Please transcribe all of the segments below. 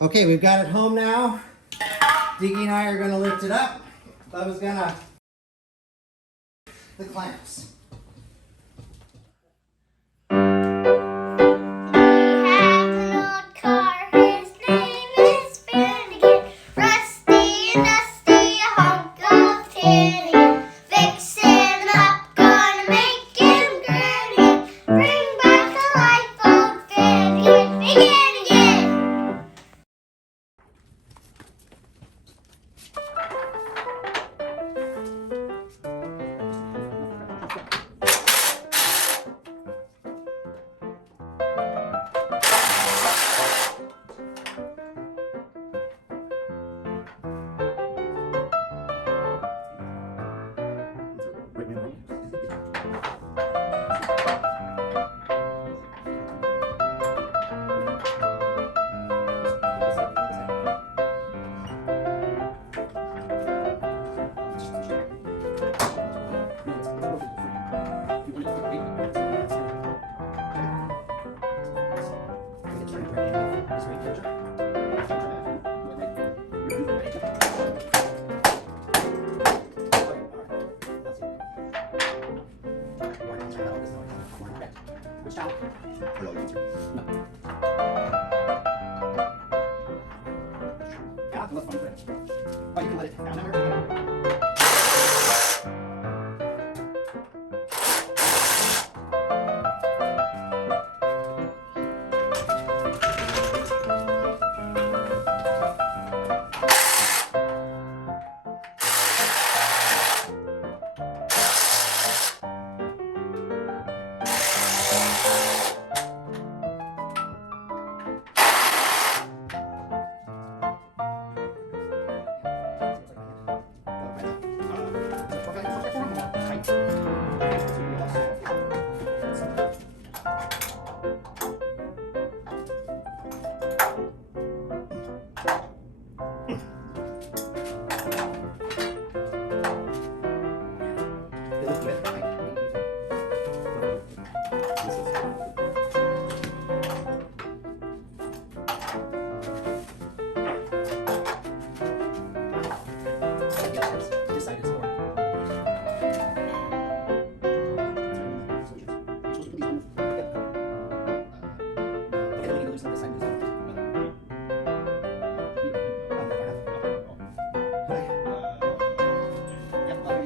Okay, we've got it home now. Diggy and I are gonna lift it up. Bubba's gonna the clamps.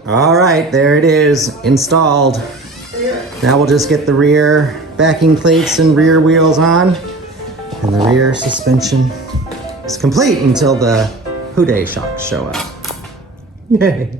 All right, there it is, installed. Now we'll just get the rear backing plates and rear wheels on, and the rear suspension is complete until the Houday shocks show up. Yay.